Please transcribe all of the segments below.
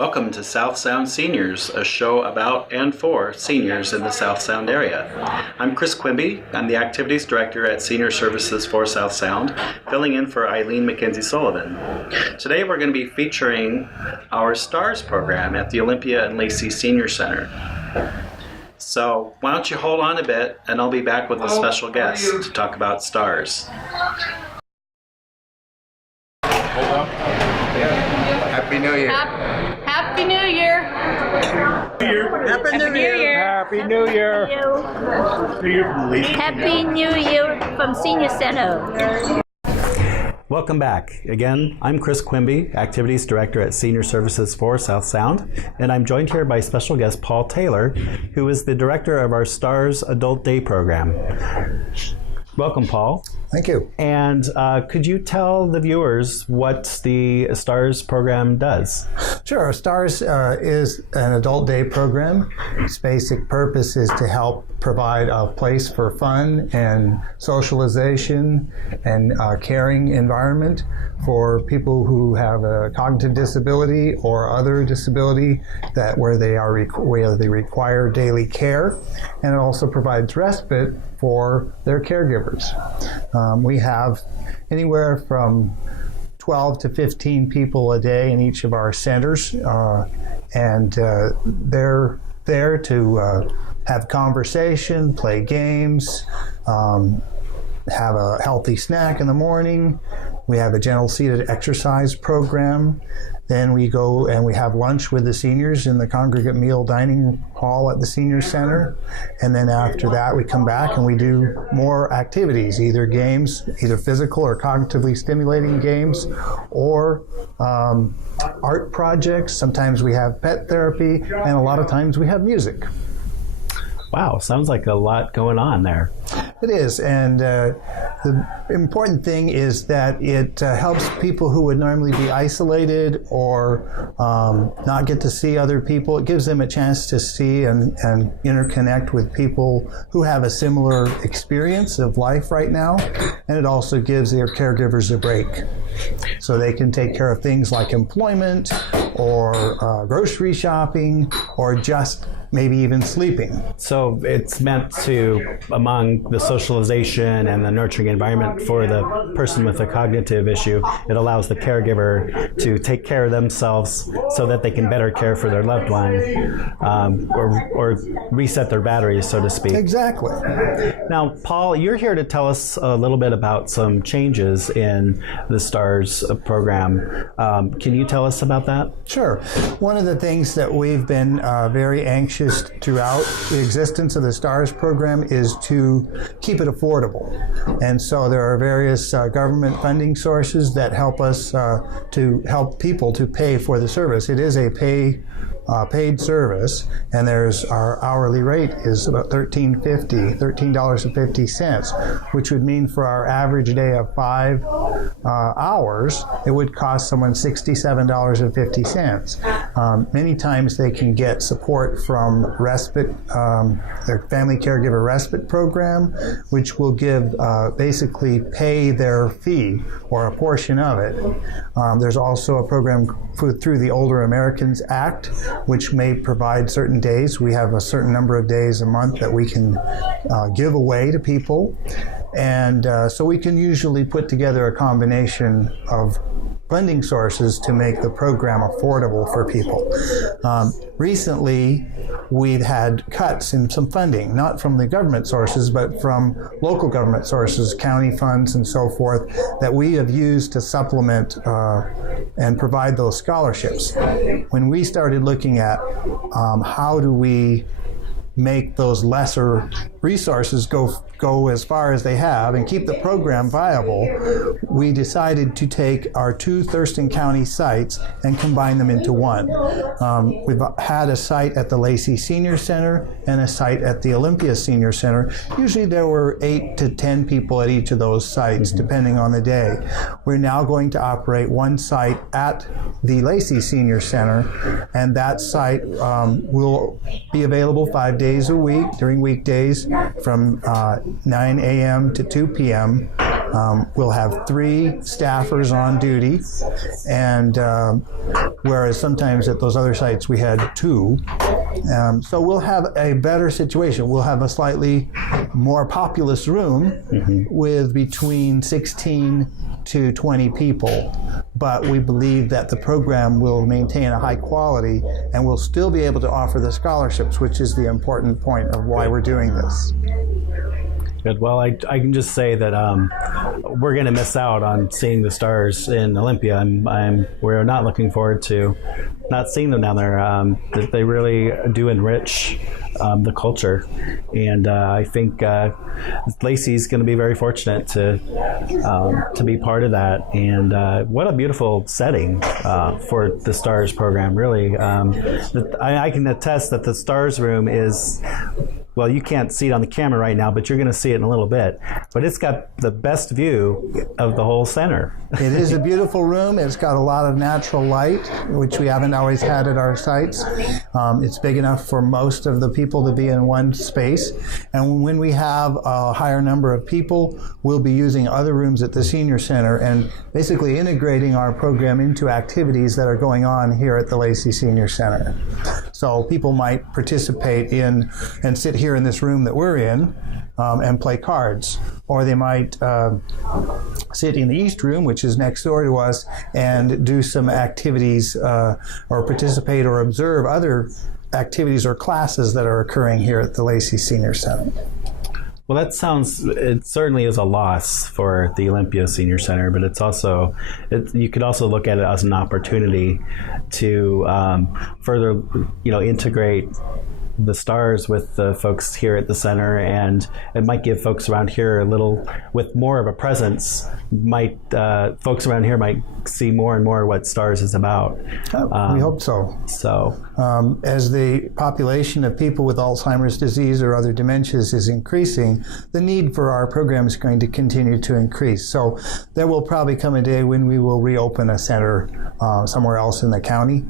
Welcome to South Sound Seniors, a show about and for seniors in the South Sound area. I'm Chris Quimby. I'm the Activities Director at Senior Services for South Sound, filling in for Eileen McKenzie Sullivan. Today we're going to be featuring our STARS program at the Olympia and Lacey Senior Center. So why don't you hold on a bit and I'll be back with a special guest to talk about STARS. Hold up. Happy New Year. Happy New Year. Happy New Year. Happy New Year. Happy New Year from Senior Center. Welcome back. Again, I'm Chris Quimby, Activities Director at Senior Services for South Sound, and I'm joined here by special guest Paul Taylor, who is the Director of our STARS Adult Day program. Welcome, Paul. Thank you. And could you tell the viewers what the STARS program does? Sure. STARS is an adult day program. Its basic purpose is to help provide a place for fun and socialization and caring environment for people who have a cognitive disability or other disability where they require daily care, and it also provides respite for their caregivers. We have anywhere from 12 to 15 people a day in each of our centers, and they're there to have conversation, play games, have a healthy snack in the morning. We have a gentle seated exercise program. Then we go and we have lunch with the seniors in the congregate meal dining hall at the senior center. And then after that, we come back and we do more activities, either games, either physical or cognitively stimulating games, or art projects. Sometimes we have pet therapy, and a lot of times we have music. Wow, sounds like a lot going on there. It is, and the important thing is that it helps people who would normally be isolated or not get to see other people. It gives them a chance to see and interconnect with people who have a similar experience of life right now, and it also gives their caregivers a break so they can take care of things like employment or grocery shopping or just maybe even sleeping. So it's meant to, among the socialization and the nurturing environment for the person with a cognitive issue, it allows the caregiver to take care of themselves so that they can better care for their loved one, or reset their batteries, so to speak. Exactly. Now, Paul, you're here to tell us a little bit about some changes in the STARS program. Can you tell us about that? Sure. One of the things that we've been very anxious throughout the existence of the STARS program is to keep it affordable. And so there are various government funding sources that help us to help people to pay for the service. It is a paid service, and our hourly rate is about $13.50, which would mean for our average day of 5 hours, it would cost someone $67.50. Many times they can get support from respite, their family caregiver respite program, which will give basically pay their fee or a portion of it. There's also a program through the Older Americans Act, which may provide certain days. We have a certain number of days a month that we can give away to people. And so we can usually put together a combination of funding sources to make the program affordable for people. Recently, we've had cuts in some funding, not from the government sources, but from local government sources, county funds and so forth, that we have used to supplement and provide those scholarships. When we started looking at how do we make those lesser resources go as far as they have and keep the program viable, we decided to take our 2 Thurston County sites and combine them into one. We've had a site at the Lacey Senior Center and a site at the Olympia Senior Center. Usually there were 8 to 10 people at each of those sites, depending on the day. We're now going to operate one site at the Lacey Senior Center, and that site will be available 5 days a week during weekdays, from 9 a.m. to 2 p.m. We'll have 3 staffers on duty, and whereas sometimes at those other sites we had 2. So we'll have a better situation. We'll have a slightly more populous room with between 16 to 20 people. But we believe that the program will maintain a high quality and we'll still be able to offer the scholarships, which is the important point of why we're doing this. Good. Well, I can just say that we're going to miss out on seeing the stars in Olympia. We're not looking forward to not seeing them down there. That they really do enrich the culture, and I think Lacey's going to be very fortunate to be part of that. And what a beautiful setting for the Stars program. Really, I can attest that the Stars room is. Well, you can't see it on the camera right now, but you're going to see it in a little bit. But it's got the best view of the whole center. It is a beautiful room. It's got a lot of natural light, which we haven't always had at our sites. It's big enough for most of the people to be in one space. And when we have a higher number of people, we'll be using other rooms at the Senior Center and basically integrating our program into activities that are going on here at the Lacey Senior Center. So people might participate in and sit here in this room that we're in and play cards. Or they might sit in the East Room, which is next door to us, and do some activities or participate or observe other activities or classes that are occurring here at the Lacey Senior Center. Well, it certainly is a loss for the Olympia Senior Center, but it's also, you could also look at it as an opportunity to further, integrate the stars with the folks here at the center, and it might give folks around here a little, with more of a presence, folks around here might see more and more what stars is about. We hope so. As the population of people with Alzheimer's disease or other dementias is increasing, the need for our program is going to continue to increase. So there will probably come a day when we will reopen a center somewhere else in the county.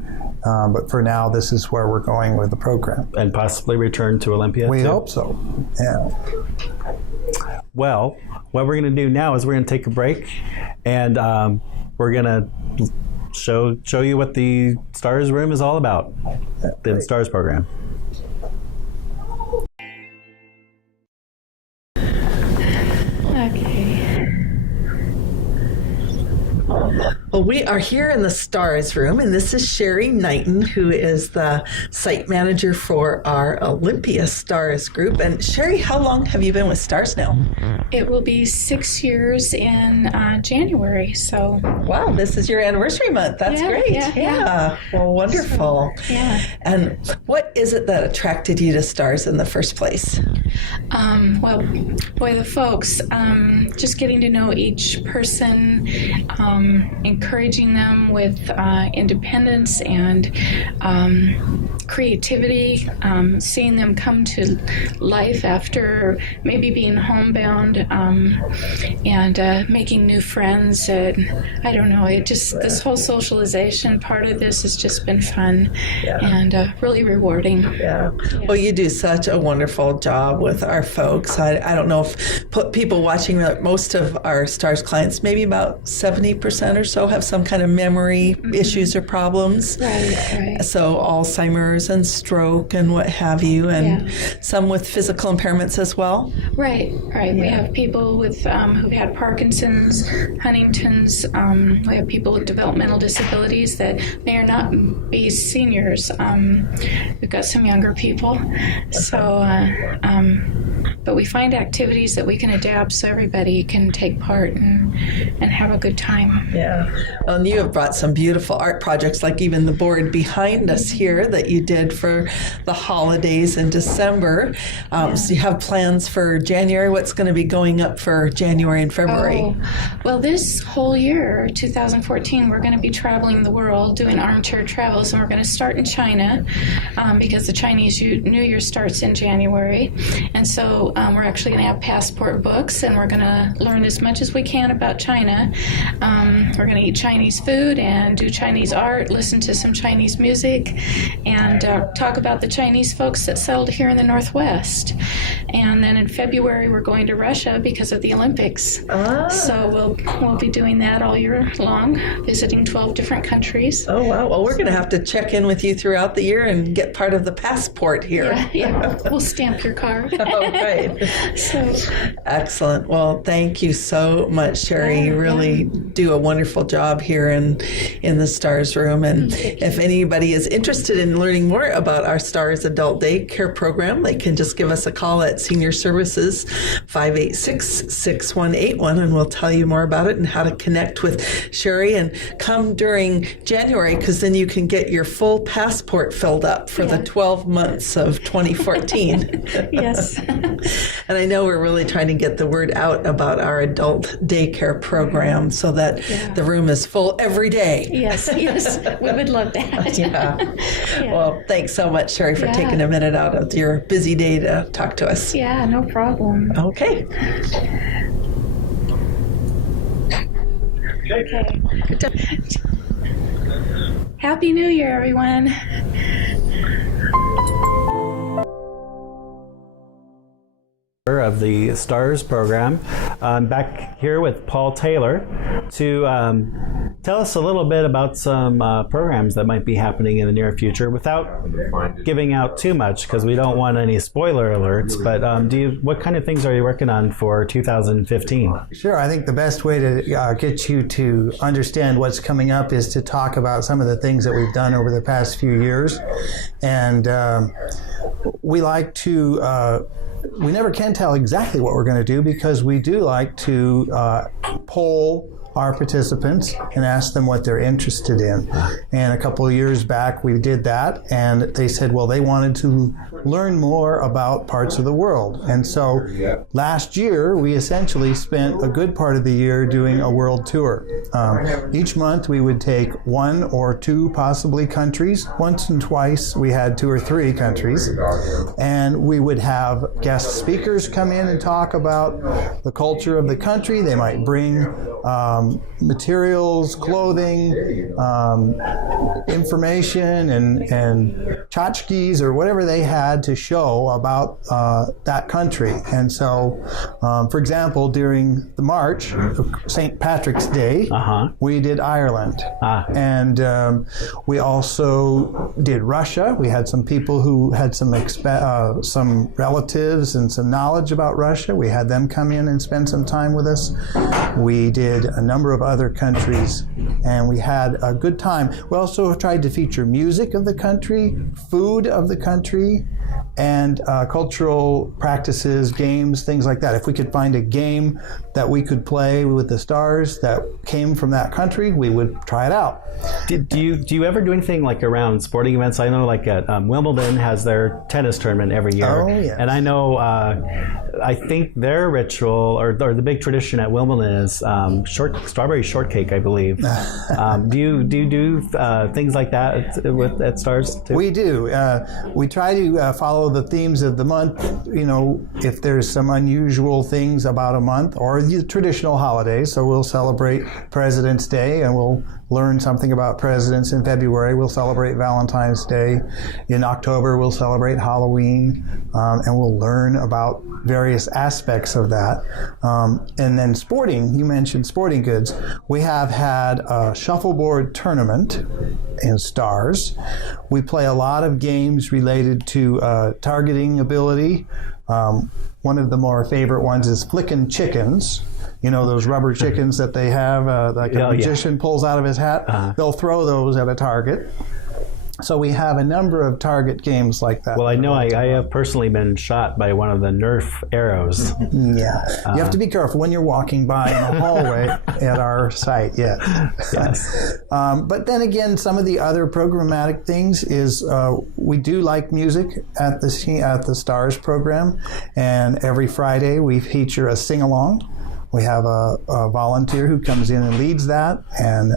But for now, this is where we're going with the program. And possibly return to Olympia, We too? hope so, yeah. Well, what we're going to do now is we're going to take a break, and we're going to show you what the Stars Room is all about, the Stars program. Well, we are here in the Stars Room, and this is Sherry Knighton, who is the site manager for our Olympia Stars group. And Sherry, how long have you been with Stars now? It will be 6 years in January, so. Wow, this is your anniversary month. That's great. Yeah. Well, wonderful. So, yeah. And what is it that attracted you to Stars in the first place? Well, boy, the folks, just getting to know each person, encouraging them with independence and creativity, seeing them come to life after maybe being homebound, and making new friends. I don't know, this whole socialization part of this has just been fun and really rewarding. Yeah. Well, you do such a wonderful job with our folks. I don't know if people watching, most of our Stars clients, maybe about 70% or so, have some kind of memory issues or problems. Right. So Alzheimer's and stroke and what have you, and some with physical impairments as well. Right. Yeah. We have people with who've had Parkinson's, Huntington's. We have people with developmental disabilities that may or not be seniors. We've got some younger people. So, but we find activities that we can adapt so everybody can take part and have a good time. Yeah. And you have brought some beautiful art projects, like even the board behind us here that you did for the holidays in December. So you have plans for January. What's going to be going up for January and February? Well, this whole year, 2014, we're going to be traveling the world, doing armchair travels, and we're going to start in China because the Chinese New Year starts in January. And so we're actually going to have passport books, and we're going to learn as much as we can about China. We're going to eat Chinese food and do Chinese art, listen to some Chinese music, and and talk about the Chinese folks that settled here in the Northwest. And then in February, we're going to Russia because of the Olympics. So we'll be doing that all year long, visiting 12 different countries. Oh, wow. Well, we're going to have to check in with you throughout the year and get part of the passport here. Yeah. We'll stamp your card. Oh, right. So excellent. Well, thank you so much, Sherry. You really do a wonderful job here in the STARS room. And if anybody is interested in learning more about our STARS Adult Daycare program, they can just give us a call at Senior Services 586-6181, and we'll tell you more about it and how to connect with Sherry. And come during January, because then you can get your full passport filled up for the 12 months of 2014. Yes. And I know we're really trying to get the word out about our adult daycare program so that the room is full every day. Yes, we would love that. Yeah. Well, thanks so much, Sherry, for taking a minute out of your busy day to talk to us. Yeah, no problem. Okay. Okay. Happy New Year, everyone. Of the STARS program. I'm back here with Paul Taylor to tell us a little bit about some programs that might be happening in the near future without giving out too much, because we don't want any spoiler alerts. But what kind of things are you working on for 2015? Sure. I think the best way to get you to understand what's coming up is to talk about some of the things that we've done over the past few years. And we like to we never can tell exactly what we're going to do, because we do like to poll our participants and ask them what they're interested in. And a couple of years back we did that, and they said, well, they wanted to learn more about parts of the world. And so last year we essentially spent a good part of the year doing a world tour. Each month we would take one or two possibly countries. Once and twice we had 2 or 3 countries, and we would have guest speakers come in and talk about the culture of the country. They might bring materials, clothing, information, and tchotchkes or whatever they had to show about that country. And so, for example, during the March, St. Patrick's Day, we did Ireland. And we also did Russia. We had some people who had some relatives and some knowledge about Russia. We had them come in and spend some time with us. We did a number of other countries, and we had a good time. We also tried to feature music of the country, food of the country, and cultural practices, games, things like that. If we could find a game that we could play with the STARS that came from that country, we would try it out. Do you ever do anything like around sporting events? I know like at Wimbledon has their tennis tournament every year. Oh, yes. And I know I think their ritual or the big tradition at Wimbledon is strawberry shortcake, I believe. Do you do things like that at STARS too? We do. We try to follow the themes of the month. You know, if there's some unusual things about a month or the traditional holidays. So we'll celebrate President's Day, and we'll learn something about presidents. In February, we'll celebrate Valentine's Day. In October, we'll celebrate Halloween, and we'll learn about various aspects of that. And then sporting, you mentioned sporting goods. We have had a shuffleboard tournament in STARS. We play a lot of games related to targeting ability. One of the more favorite ones is Flickin' Chickens. You know, those rubber chickens that they have, like a magician pulls out of his hat. They'll throw those at a target. So we have a number of target games like that. Well, I know I have personally been shot by one of the Nerf arrows. Yeah. You have to be careful when you're walking by in the hallway at our site, yes. But then again, some of the other programmatic things is we do like music at the STARS program, and every Friday we feature a sing-along. We have a volunteer who comes in and leads that, and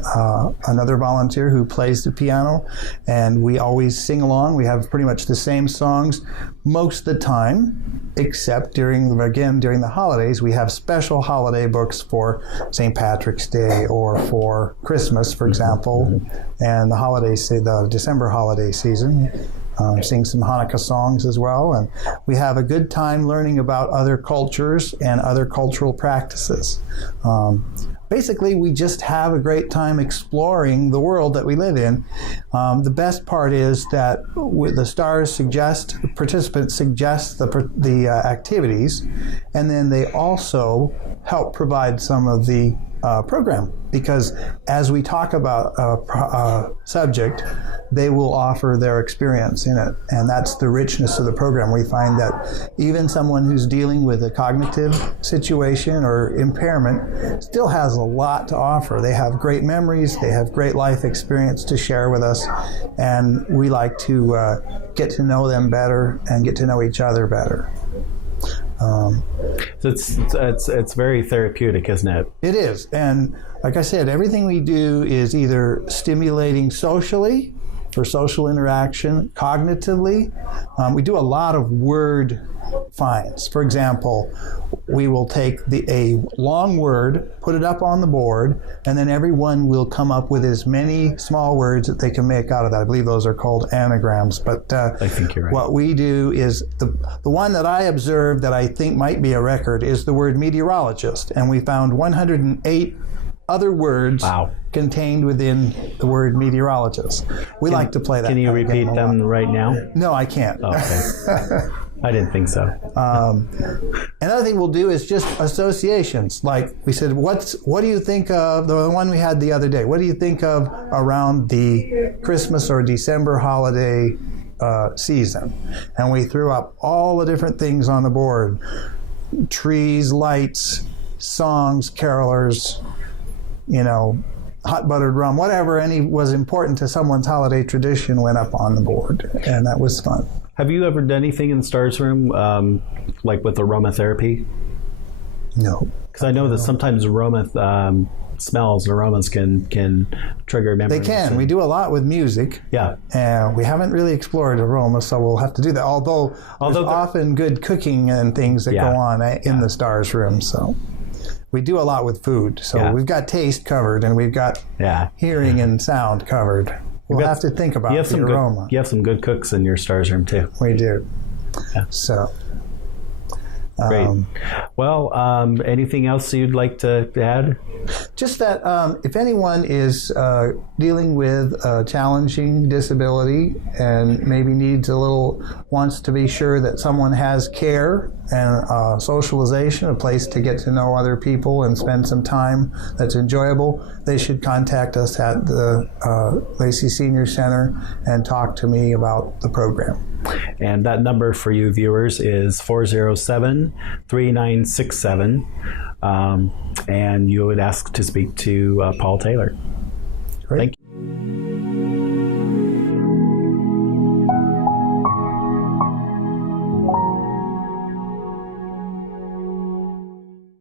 another volunteer who plays the piano, and we always sing along. We have pretty much the same songs most of the time, except during the holidays. We have special holiday books for St. Patrick's Day or for Christmas, for example, and the December holiday season. sing some Hanukkah songs as well. And we have a good time learning about other cultures and other cultural practices. Basically, we just have a great time exploring the world that we live in. The best part is that the stars participants suggest the activities, and then they also help provide some of the program, because as we talk about a subject, they will offer their experience in it, and that's the richness of the program. We find that even someone who's dealing with a cognitive situation or impairment still has a lot to offer. They have great memories, they have great life experience to share with us, and we like to get to know them better and get to know each other better. So it's very therapeutic, isn't it? It is, and like I said, everything we do is either stimulating socially for social interaction, cognitively. We do a lot of word finds. For example, we will take a long word, put it up on the board, and then everyone will come up with as many small words that they can make out of that. I believe those are called anagrams. But I think you're right. What we do is the one that I observed that I think might be a record is the word meteorologist, and we found 108 other words contained within the word meteorologist. We like to play that. Can you repeat them right now? No, I can't. Okay. I didn't think so. Another thing we'll do is just associations. Like we said, what do you think of the one we had the other day? What do you think of around the Christmas or December holiday season? And we threw up all the different things on the board: trees, lights, songs, carolers, hot buttered rum, whatever any was important to someone's holiday tradition went up on the board, and that was fun. Have you ever done anything in the Stars Room, like with aromatherapy? No. Because I know that sometimes smells and aromas can trigger memories. They can. We do a lot with music. Yeah. And we haven't really explored aromas, so we'll have to do that. Although there's often good cooking and things that go on in the Stars Room, so. We do a lot with food, so we've got taste covered, and we've got hearing and sound covered. We'll have to think about the aroma. You have some good cooks in your Stars Room, too. We do. Yeah. So. Great. Well, anything else you'd like to add? Just that if anyone is dealing with a challenging disability and maybe wants to be sure that someone has care and socialization, a place to get to know other people and spend some time that's enjoyable, they should contact us at the Lacey Senior Center and talk to me about the program. And that number for you viewers is 407-3967. And you would ask to speak to Paul Taylor. Great. Thank you.